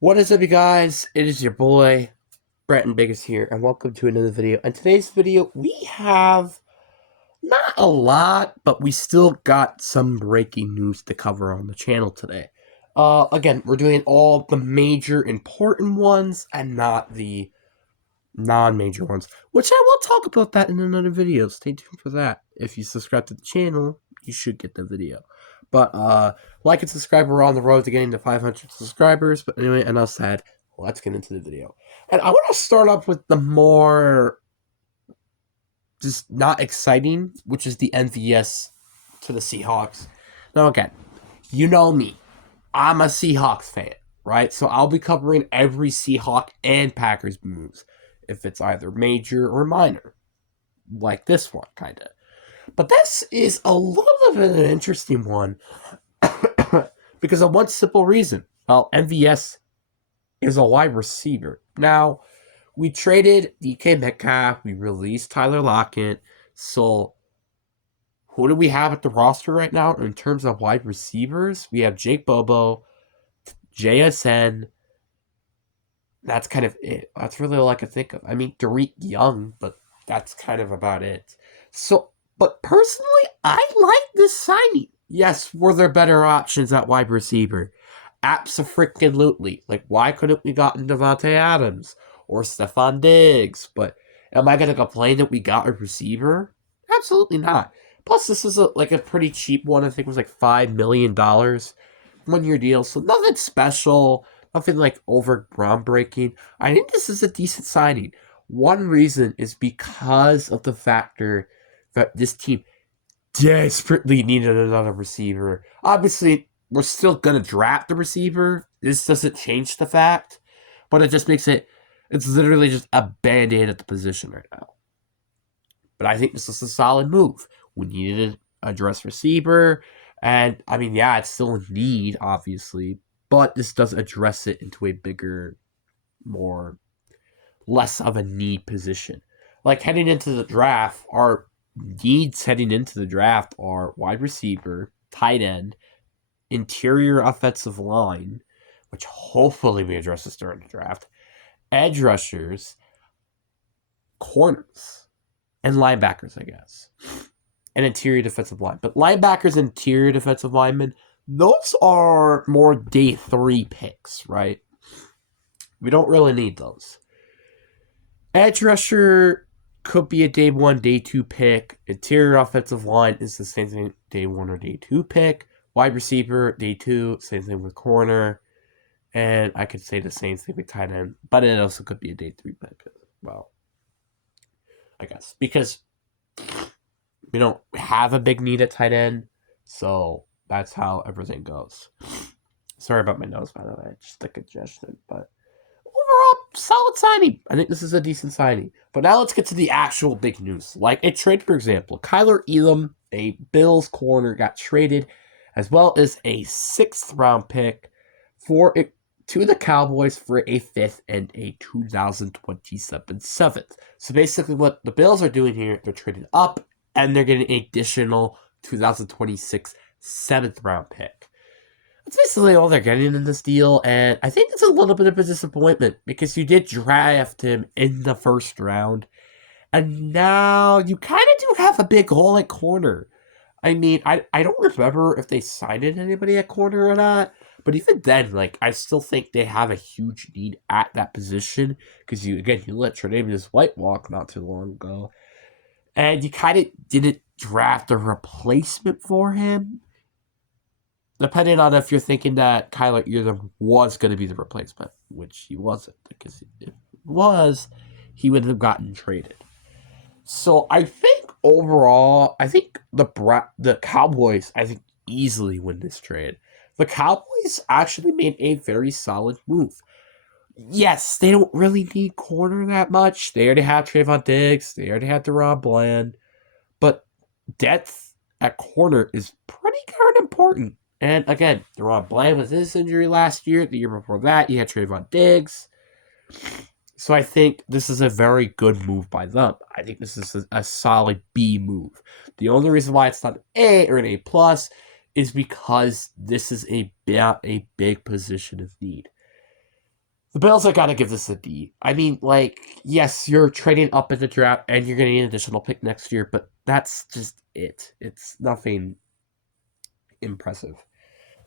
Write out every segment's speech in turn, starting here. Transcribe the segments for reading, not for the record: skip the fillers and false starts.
What is up, you guys? It is your boy, Bretton Biggest here, and welcome to another video. In today's video, we have not a lot, but we still got some breaking news to cover on the channel today. Again, we're doing all the major important ones and not the non-major ones, which I will talk about that in another video. Stay tuned for that. If you subscribe to the channel, you should get the video. But like and subscribe. We're on the road to getting to 500 subscribers. But anyway, enough said. Let's get into the video. And I want to start off with the more just not exciting, which is the NVS to the Seahawks. Now again, you know me. I'm a Seahawks fan, right? So I'll be covering every Seahawk and Packers moves, if it's either major or minor, like this one, kind of. But this is a little bit of an interesting one because of one simple reason. Well, MVS is a wide receiver. Now, we traded DK Metcalf, we released Tyler Lockett, so who do we have at the roster right now in terms of wide receivers? We have Jake Bobo, JSN. That's kind of it. That's really all I can think of. I mean, Derek Young, but that's kind of about it. So, but personally, I like this signing. Yes, were there better options at wide receiver? Absolutely. Like, why couldn't we gotten Devontae Adams or Stephon Diggs? But am I going to complain that we got a receiver? Absolutely not. Plus, this is like a pretty cheap one. I think it was like $5 million, 1 year deal. So nothing special, nothing like over groundbreaking. I think this is a decent signing. One reason is because of the factor that this team desperately needed another receiver. Obviously, we're still gonna draft the receiver. This doesn't change the fact, but it just makes it's literally just a band-aid at the position right now. But I think this is a solid move. We needed a dress receiver, and I mean, yeah, it's still a need, obviously, but this does address it into a bigger, more less of a need position. Like heading into the draft, our needs heading into the draft are wide receiver, tight end, interior offensive line, which hopefully we address this during the draft, edge rushers, corners, and linebackers, I guess, and interior defensive line. But linebackers, interior defensive linemen, those are more day 3 picks, right? We don't really need those. Edge rusher could be a day 1, day 2 pick. Interior offensive line is the same thing, day 1 or day 2 pick. Wide receiver, day 2, same thing with corner. And I could say the same thing with tight end, but it also could be a day 3 pick as well, I guess. Because we don't have a big need at tight end, so that's how everything goes. Sorry about my nose, by the way. Just a congestion, but overall, solid signing. I think this is a decent signing. But now let's get to the actual big news. Like a trade, for example, Kyler Elam, a Bills corner, got traded, as well as a 6th round pick to the Cowboys for a 5th and a 2027 7th. So basically, what the Bills are doing here, they're trading up and they're getting an additional 2026 7th round pick. That's basically all they're getting in this deal, and I think it's a little bit of a disappointment because you did draft him in the 1st round, and now you kind of do have a big hole at corner. I mean, I don't remember if they signed anybody at corner or not, but even then, like, I still think they have a huge need at that position because you let Tre'Davious White walk not too long ago, and you kind of didn't draft a replacement for him. Depending on if you're thinking that Kyler Elam was going to be the replacement, which he wasn't, because if it was, he would have gotten traded. So I think overall, I think the Cowboys, I think, easily win this trade. The Cowboys actually made a very solid move. Yes, they don't really need corner that much. They already have Trayvon Diggs. They already have DaRon Bland. But depth at corner is pretty darn important. And again, DaRon Bland with his injury last year. The year before that, you had Trayvon Diggs. So I think this is a very good move by them. I think this is a solid B move. The only reason why it's not an A or an A plus is because this is a big position of need. The Bills have got to give this a D. I mean, like, yes, you're trading up in the draft and you're getting an additional pick next year, but that's just it. It's nothing impressive.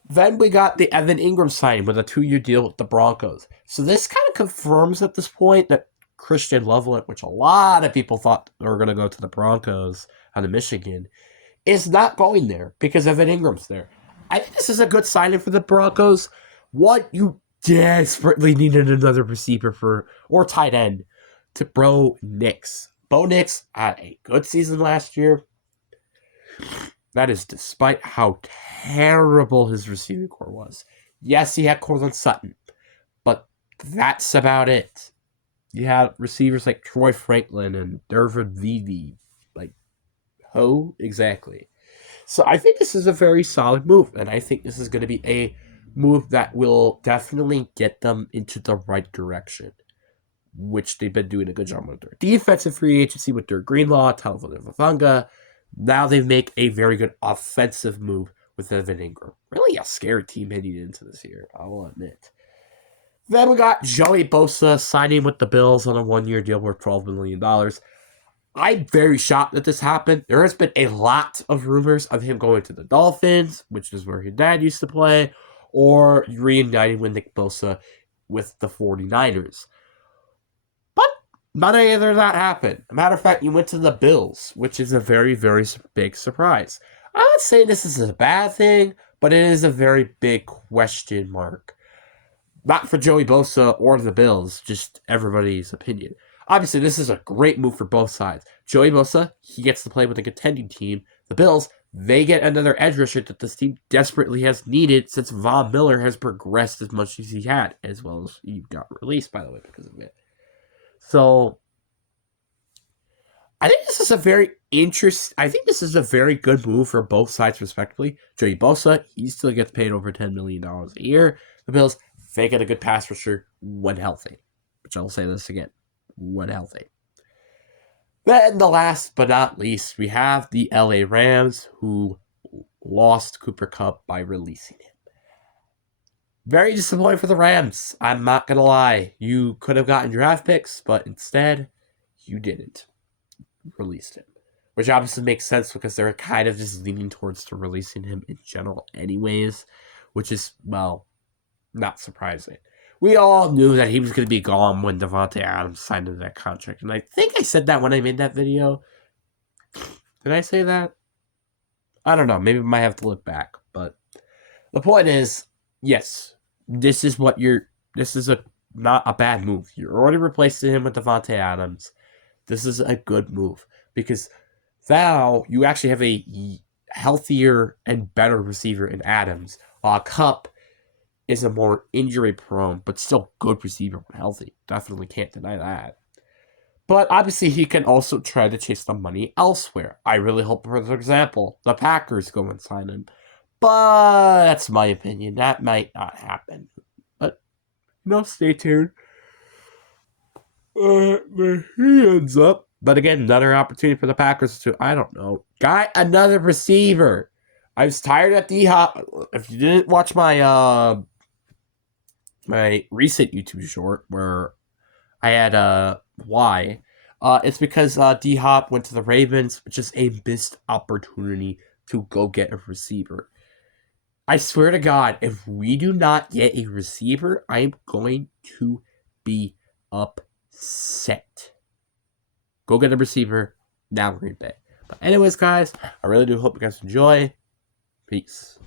Then we got the Evan Ingram signing with a 2-year deal with the Broncos. So this kind of confirms at this point that Christian Loveland, which a lot of people thought were going to go to the Broncos out of Michigan, is not going there because Evan Ingram's there. I think this is a good signing for the Broncos. What you desperately needed another receiver for or tight end to Bo Nix. Bo Nix had a good season last year. That is despite how terrible his receiving core was. Yes, he had Courtland Sutton, but that's about it. You have receivers like Troy Franklin and Dervin Levy. Like, who exactly? So I think this is a very solid move, and I think this is going to be a move that will definitely get them into the right direction, which they've been doing a good job with their defensive free agency with their Greenlaw, Talvin Vafanga. Now they make a very good offensive move with Evan Ingram. Really a scary team heading into this year, I will admit. Then we got Joey Bosa signing with the Bills on a 1-year deal worth $12 million. I'm very shocked that this happened. There has been a lot of rumors of him going to the Dolphins, which is where his dad used to play, or reuniting with Nick Bosa with the 49ers. But none of either of that happened. As a matter of fact, he went to the Bills, which is a very, very big surprise. I'm not saying this is a bad thing, but it is a very big question mark. Not for Joey Bosa or the Bills, just everybody's opinion. Obviously, this is a great move for both sides. Joey Bosa, he gets to play with a contending team. The Bills, they get another edge rusher that this team desperately has needed since Von Miller has progressed as much as he had, as well as he got released, by the way, because of it. So, I think this is a very a very good move for both sides, respectively. Joey Bosa, he still gets paid over $10 million a year. The Bills, they get a good pass rusher when healthy, which I'll say this again. When healthy. Then the last but not least, we have the LA Rams, who lost Cooper Kupp by releasing him. Very disappointing for the Rams. I'm not going to lie. You could have gotten draft picks, but instead, you didn't. Released him. Which obviously makes sense because they're kind of just leaning towards to releasing him in general anyways, which is, well, not surprising. We all knew that he was going to be gone when Davante Adams signed into that contract. And I think I said that when I made that video. Did I say that? I don't know. Maybe I might have to look back. But the point is, yes, this is not a bad move. You're already replacing him with Davante Adams. This is a good move because now you actually have a healthier and better receiver in Adams. While Kupp is a more injury-prone, but still good receiver when healthy. Definitely can't deny that. But obviously, he can also try to chase the money elsewhere. I really hope, for example, the Packers go and sign him. But that's my opinion. That might not happen. But, stay tuned. Where he ends up. But again, another opportunity for the Packers to, I don't know, another receiver. I was tired of D-Hop. If you didn't watch my my recent YouTube short where I had why, it's because D-Hop went to the Ravens, which is a missed opportunity to go get a receiver. I swear to God, if we do not get a receiver, I'm going to be upset. Go get a receiver now, Green Bay. But anyways, guys, I really do hope you guys enjoy. Peace.